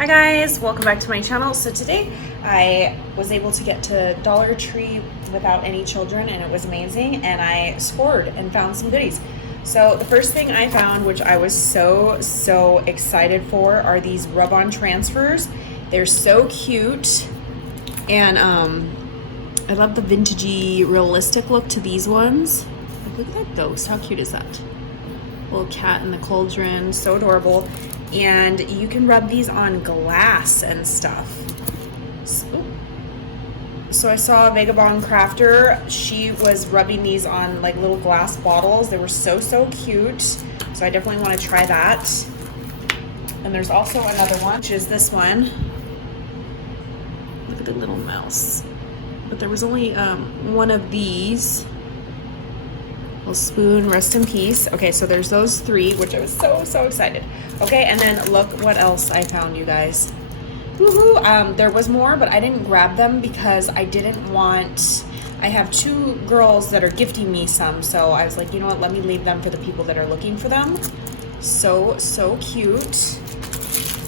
Hi guys, welcome back to my channel. So today I was able to get to Dollar Tree without any children and it was amazing, and I scored and found some goodies. So the first thing I found, which I was so excited for, are these rub-on transfers. They're so cute, and I love the vintagey realistic look to these ones. Like, look at that ghost, how cute is that? Little cat in the cauldron, so adorable. And you can rub these on glass and stuff. So I saw Vagabond Crafter. She was rubbing these on like little glass bottles. They were so cute. So I definitely want to try that. And there's also another one, which is this one. Look at the little mouse. But there was only one of these. Little spoon, rest in peace. Okay, so there's those three, which I was so excited. Okay, and then look what else I found, you guys. Woohoo! There was more, but I didn't grab them because I didn't want. I have two girls that are gifting me some, so I was like, you know what? Let me leave them for the people that are looking for them. So cute.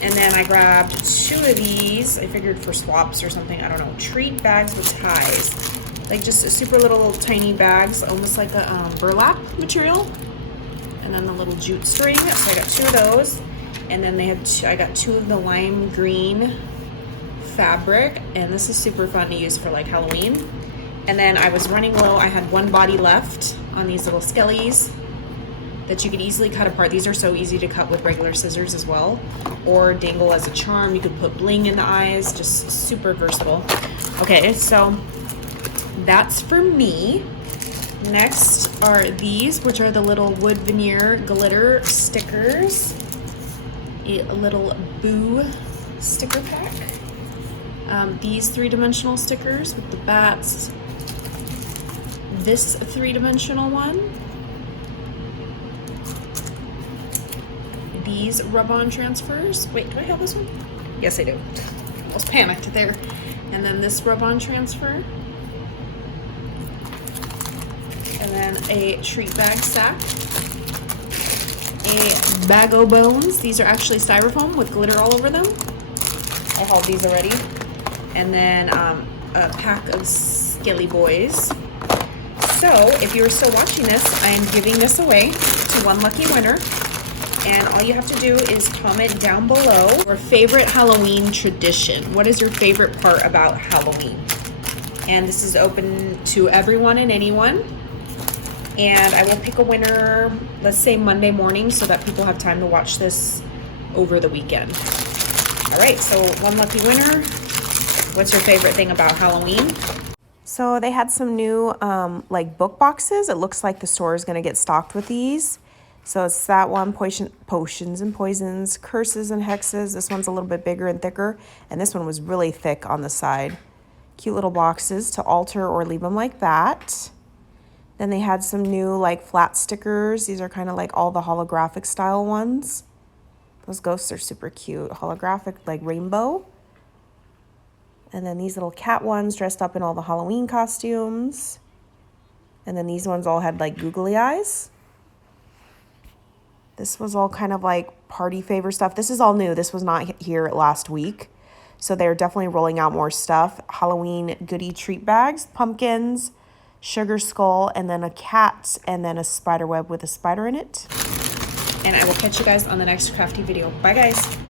And then I grabbed two of these. I figured for swaps or something. I don't know. Treat bags with ties. Like just super little tiny bags, almost like a burlap material. And then the little jute string. So I got two of those. And then I got two of the lime green fabric. And this is super fun to use for like Halloween. And then I was running low. I had one body left on these little skellies that you could easily cut apart. These are so easy to cut with regular scissors as well. Or dangle as a charm. You could put bling in the eyes. Just super versatile. Okay, so that's for me. Next are these, which are the little wood veneer glitter stickers. A little boo sticker pack. These three-dimensional stickers with the bats. This three-dimensional one. These rub-on transfers. Wait, do I have this one? Yes, I do. Almost panicked there. And then this rub-on transfer. And then a treat bag sack, a bag o' bones. These are actually styrofoam with glitter all over them. I hauled these already. And then a pack of Skelly Boys. So if you're still watching this, I am giving this away to one lucky winner. And all you have to do is comment down below your favorite Halloween tradition. What is your favorite part about Halloween? And this is open to everyone and anyone. And I will pick a winner, let's say Monday morning, so that people have time to watch this over the weekend. All right, so one lucky winner. What's your favorite thing about Halloween? So they had some new like book boxes. It looks like the store is going to get stocked with these. So it's that one, Potions and Poisons, Curses and Hexes. This one's a little bit bigger and thicker, and this one was really thick on the side. Cute little boxes to alter or leave them like that. Then they had some new like flat stickers. These are kind of like all the holographic style ones. Those ghosts are super cute. Holographic like rainbow. And then these little cat ones dressed up in all the Halloween costumes. And then these ones all had like googly eyes. This was all kind of like party favor stuff. This is all new. This was not here last week. So they're definitely rolling out more stuff. Halloween goodie treat bags, pumpkins, sugar skull, and then a cat, and then a spider web with a spider in it. And I will catch you guys on the next crafty video. Bye guys.